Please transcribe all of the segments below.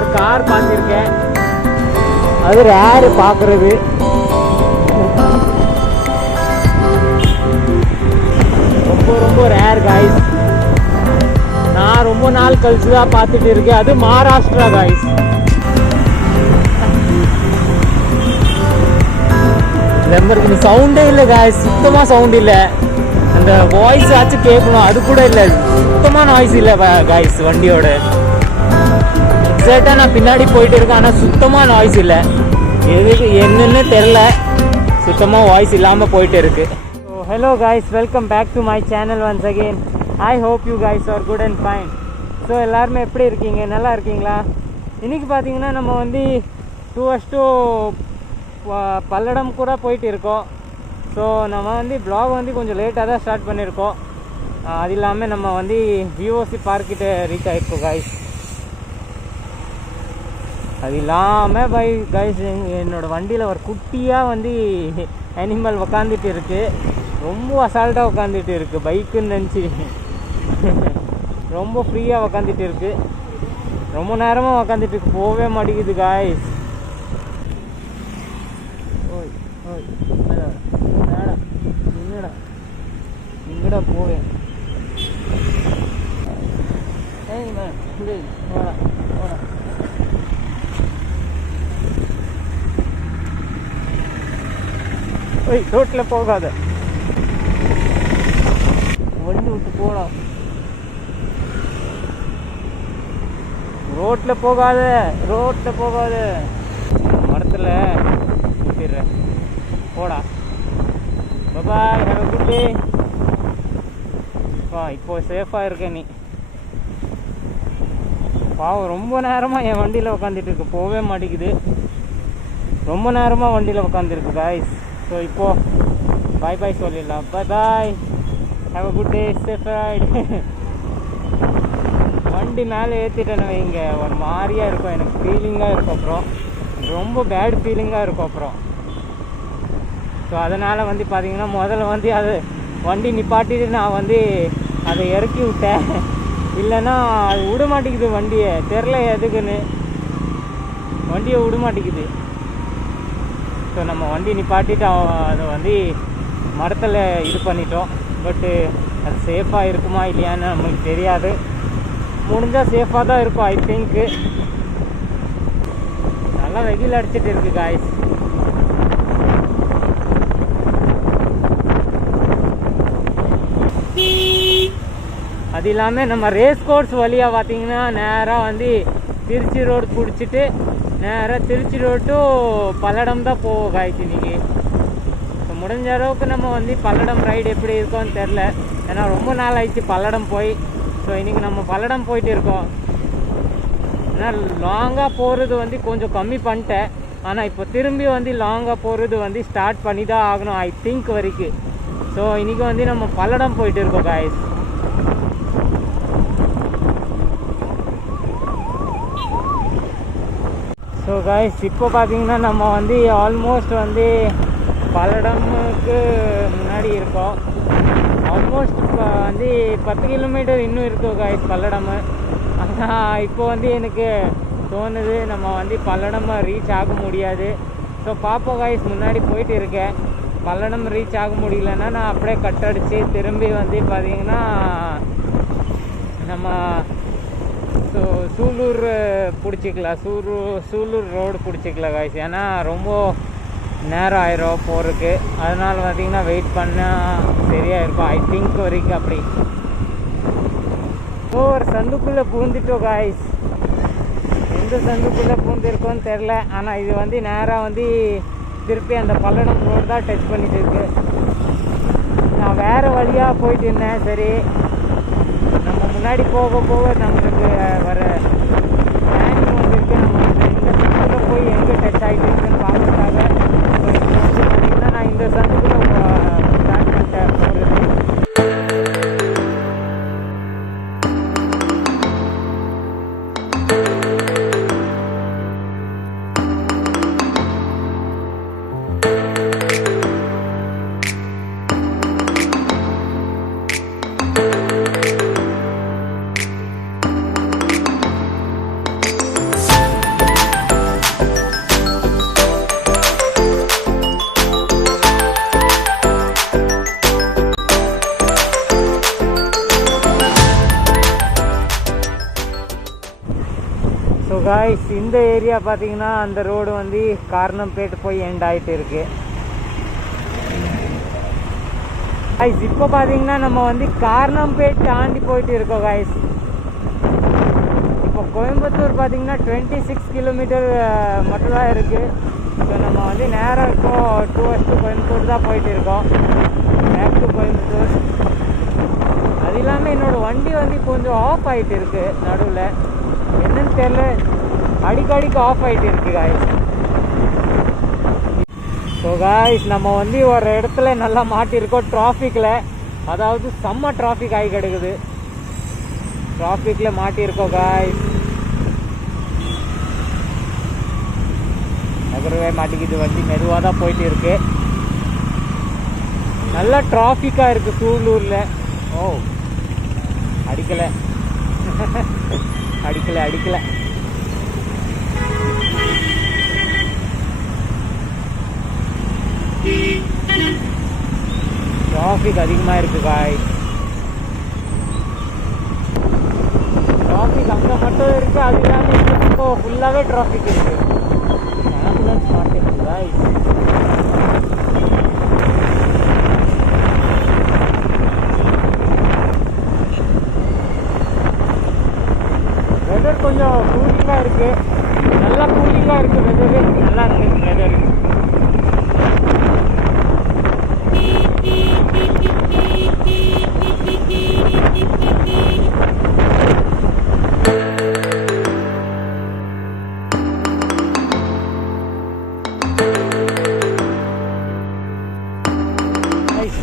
ஒரு கார் பார்த்துருக்கேன். அது ரேர் பார்க்குறது. ரொம்ப ரொம்ப ரேர் காய்ஸ். நான் ரொம்ப நாள் கழிச்சு தான் பார்த்துட்டு இருக்கேன். அது மகாராஷ்டிரா காய்ஸ். நம்பருக்கு சவுண்டே இல்லை காய்ஸ், சுத்தமாக சவுண்ட் இல்லை. அந்த வாய்ஸ் ஆச்சும் கேட்கணும், அது கூட இல்லை. சுத்தமாக நாய்ஸ் இல்லை காய்ஸ் வண்டியோட. எக்ஸாக்டாக நான் பின்னாடி போயிட்டு இருக்கேன், ஆனால் சுத்தமாக நாய்ஸ் இல்லை. எதுக்கு என்னன்னு தெரில, சுத்தமாக வாய்ஸ் இல்லாமல் போயிட்டு இருக்கு. So hello guys, welcome back to my channel once again. I hope you guys are good and fine. So எல்லாருமே எப்படி இருக்கீங்க? நல்லா இருக்கீங்களா? இன்றைக்கி பார்த்தீங்கன்னா நம்ம வந்து டுவர்ஸ் டு பல்லடம் கூட போயிட்டு இருக்கோம். ஸோ நம்ம வந்து ப்ளாக் வந்து கொஞ்சம் லேட்டாக தான் ஸ்டார்ட் பண்ணியிருக்கோம். அது இல்லாமல் நம்ம வந்து விஓசி பார்க்கிட்ட ரீச் ஆகிருக்கோம் காய்ஸ். அது இல்லாமல் காய்ஸ் என்னோடய வண்டியில் ஒரு குட்டியாக வந்து அனிமல் உக்காந்துட்டு இருக்குது. ரொம்ப அசால்ட்டாக உக்காந்துட்டு இருக்குது, பைக்குன்னு நினச்சி ரொம்ப ஃப்ரீயாக உக்காந்துட்டு இருக்குது. ரொம்ப நேரமாக உக்காந்துட்டு இருக்கு, போகவே மாட்டேங்குது காய்ஸ். இங்கடா போவேன். ரோட்ல போகாத, வண்டி விட்டு போடா. ரோட்ல போகாத, ரோட்ல போகாத, மரத்துல விட்டுறேன், போடா. பாய், ஹேவ் a good day. வா, இப்போ சேஃபாக இருக்க நீ. பாவம் ரொம்ப நேரமாக என் வண்டியில் உக்காந்துட்டு இருக்கு, போகவே மாட்டேங்குது. ரொம்ப நேரமாக வண்டியில் உட்காந்துருக்கு காய்ஸ். ஸோ இப்போது பாய் பாய் சொல்லிடலாம். பாய், have a good day, safe ride. வண்டி மேலே ஏற்றிட்டேன்னு வைங்க, ஒரு மாதிரியாக இருக்கும், எனக்கு ஃபீலிங்காக இருக்கும். அப்புறம் ரொம்ப பேட் ஃபீலிங்காக இருக்கும் அப்புறம். ஸோ அதனால் வந்து பார்த்திங்கன்னா முதல்ல வந்து அது வண்டி நிப்பாட்டிட்டு நான் வந்து அதை இறக்கி விட்டேன். இல்லைன்னா அது விட மாட்டேங்குது வண்டியை, தெரில எதுக்குன்னு வண்டியை விட மாட்டேங்குது. ஸோ நம்ம வண்டி நிப்பாட்டிட்டு அதை வந்து மரத்தில் இது பண்ணிட்டோம். பட்டு அது சேஃபாக இருக்குமா இல்லையான்னு நம்மளுக்கு தெரியாது. முடிஞ்சால் சேஃபாக தான் இருக்கும் ஐ திங்க்கு. நல்லா வெயில் அடிச்சிட்டு இருக்குது காய்ஸ். அது இல்லாமல் நம்ம ரேஸ் கோர்ஸ் வழியாக பார்த்தீங்கன்னா நேராக வந்து திருச்சி ரோடு பிடிச்சிட்டு நேராக திருச்சி ரோடு டு பல்லடம் தான் போவோம் காய்ச்சி இன்னைக்கு. ஸோ முடிஞ்ச அளவுக்கு நம்ம வந்து பல்லடம் ரைடு எப்படி இருக்கோன்னு தெரில, ஏன்னா ரொம்ப நாள் ஆயிடுச்சு பல்லடம் போய். ஸோ இன்றைக்கி நம்ம பல்லடம் போயிட்டு இருக்கோம். ஏன்னா லாங்காக போகிறது வந்து கொஞ்சம் கம்மி பண்ணிட்டேன், ஆனால் இப்போ திரும்பி வந்து லாங்காக போகிறது வந்து ஸ்டார்ட் பண்ணி தான் ஆகணும் ஐ திங்க் வரைக்கும். ஸோ இன்றைக்கி வந்து நம்ம பல்லடம் போயிட்டு இருக்கோம் காய்ஸ். ஸோ காய்ஸ் இப்போ பார்த்தீங்கன்னா நம்ம வந்து ஆல்மோஸ்ட் வந்து பல்லடமுக்கு முன்னாடி இருக்கோம். ஆல்மோஸ்ட் இப்போ வந்து 10 கிலோமீட்டர் இன்னும் இருக்கும் காய்ஸ் பல்லடம். ஆனால் இப்போ வந்து எனக்கு தோணுது நம்ம வந்து பல்லடம் ரீச் ஆக முடியாது. ஸோ பார்ப்போம் காய்ஸ், முன்னாடி போயிட்டு இருக்கேன். பல்லடம் ரீச் ஆக முடியலன்னா நான் அப்படியே கட் அடித்து திரும்பி வந்து பார்த்திங்கன்னா நம்ம சூலூர் பிடிச்சிக்கலாம், சூலூர் ரோடு பிடிச்சிக்கலாம் காய்ஸ். ஏன்னா ரொம்ப நேரம் ஆயிரும் போகிறதுக்கு. அதனால் பார்த்திங்கன்னா வெயிட் பண்ணால் சரியாக இருக்கும் ஐ திங்க் வரைக்கும். அப்படி ஒரு சந்துக்குள்ளே பூந்துட்டோம் காய்ஸ். எந்த சந்துக்குள்ளே பூந்துருக்கோன்னு தெரில, ஆனால் இது வந்து நேராக வந்து திருப்பி அந்த பல்லடம் ரோடு தான் டச் பண்ணிட்டு இருக்கு. நான் வேறு வழியாக போயிட்டு இருந்தேன். சரி, நம்ம முன்னாடி போக போக நம்மளுக்கு வர பிளானிங் வந்துருக்கு. நம்ம இந்த சந்துக்குள்ளே போய் எங்கே டச் ஆகிட்டு இருக்குன்னு பார்க்கறதுக்காக பார்த்தீங்கன்னா நான் இந்த சந்துக்குள்ளே ஸ்டார்ட் பண்ணிட்டேன் போகிறது. ஸோ காய்ஸ் இந்த ஏரியா பார்த்தீங்கன்னா அந்த ரோடு வந்து காரணம்பேட்டு போய் எண்ட் ஆகிட்டு இருக்கு. காய்ஸ் இப்போ பார்த்தீங்கன்னா நம்ம வந்து காரணம்பேட் தாண்டி போயிட்டு இருக்கோம் காய்ஸ். இப்போ கோயம்புத்தூர் பார்த்தீங்கன்னா 26 கிலோமீட்டர் மட்டும்தான் இருக்குது. ஸோ நம்ம வந்து நேராக இப்போ டு கோயம்புத்தூர் தான் போயிட்டு இருக்கோம், பேக் டு கோயம்புத்தூர். அது இல்லாமல் என்னோடய வண்டி வந்து கொஞ்சம் ஆஃப் ஆகிட்டு இருக்குது நடுவில், என்னன்னு தெரியல, அடிக்கடிக்கு ஆஃப் ஆகிட்டு இருக்கு காய்ஸ். ஸோ காய்ஸ் நம்ம வந்து ஒரு இடத்துல நல்லா மாட்டியிருக்கோம் டிராஃபிக்கில், அதாவது செம்ம டிராஃபிக் ஆகி கிடக்குது, டிராஃபிக்கில் மாட்டியிருக்கோம் காய்ஸ். நகரவே மாட்டிக்குது, வண்டி மெதுவாக தான் போயிட்டு இருக்கு, நல்லா டிராஃபிக்காக இருக்குது சூலூரில். ஓ அடிக்கலை அடிக்கலை அடிக்கலை. டிராஃபிக் அதிகமாக இருக்குது காய்ஸ். டிராஃபிக் அங்கே மட்டும் இருக்குது, அது இல்லாமல் இப்போ ஃபுல்லாகவே டிராஃபிக் இருக்குது. ஆம்புலன்ஸ் மாட்டேங்குது காய்ஸ். வெதர் கொஞ்சம் கூலிங்காக இருக்குது, நல்லா கூலிங்காக இருக்குது வெதரு, நல்லா இருக்குது வெதரு.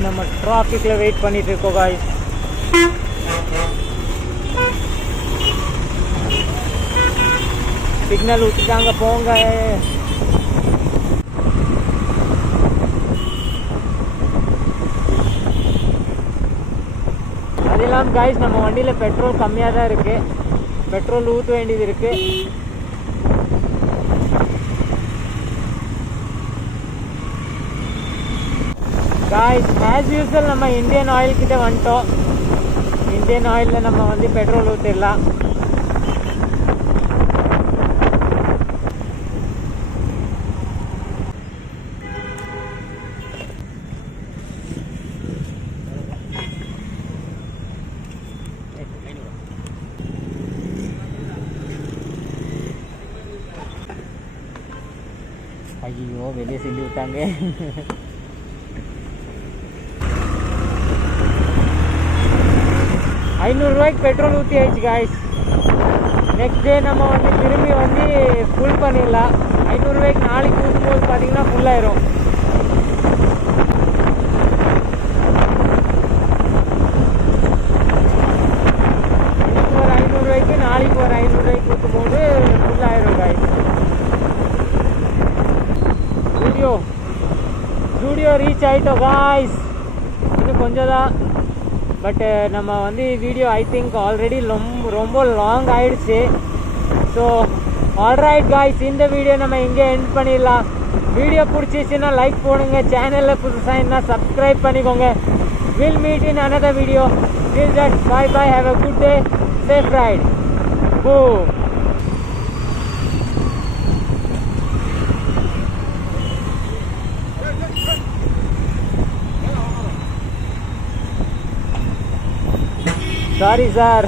நம்ம டிராஃபிக்ல வெயிட் பண்ணிட்டு இருக்கோம் காய்ஸ். சிக்னல் விட்டுட்டாங்க போங்க. அது இல்லாமல் காய்ஸ் நம்ம வண்டியில் பெட்ரோல் கம்மியாக தான் இருக்கு, பெட்ரோல் ஊற்ற வேண்டியது இருக்கு. காய்ஸ் ஆஸ் யூஸ்வல் நம்ம இந்தியன் ஆயில் கிட்ட வந்துட்டோம். இந்தியன் ஆயிலில் நம்ம வந்து பெட்ரோல் ஊற்றிடலாம். ஐயோ வெளியே செஞ்சு விட்டாங்க. ₹500 பெட்ரோல் ஊற்றி ஆயிடுச்சு காய்ஸ். நெக்ஸ்ட் டே நம்ம வந்து திரும்பி வந்து ஃபுல் பண்ணிடலாம். ₹500 நாளைக்கு ஊற்றும் போது பார்த்தீங்கன்னா ஃபுல்லாயிரும். இன்னைக்கு ஒரு ₹500, நாளைக்கு ஒரு ₹500 ஊற்றும் போது ஃபுல்லாயிரும் காய்ஸ். ஸ்டூடியோ ரீச் ஆகிட்டோம் காய்ஸ். இன்னும் கொஞ்சம் தான், பட் நம்ம வந்து வீடியோ ஐ திங்க் ஆல்ரெடி ரொம்ப லாங் ஆகிடுச்சு. ஸோ ஆல்ரைட் காய்ஸ், இந்த வீடியோ நம்ம இங்கே எண்ட் பண்ணிடலாம். வீடியோ பிடிச்சிச்சுன்னா லைக் போடுங்க, சேனலில் புதுசாக இருந்தால் சப்ஸ்கிரைப் பண்ணிக்கோங்க. Will meet in another video. Till that, bye bye, have a good day, safe ride. Boom. Sorry sir.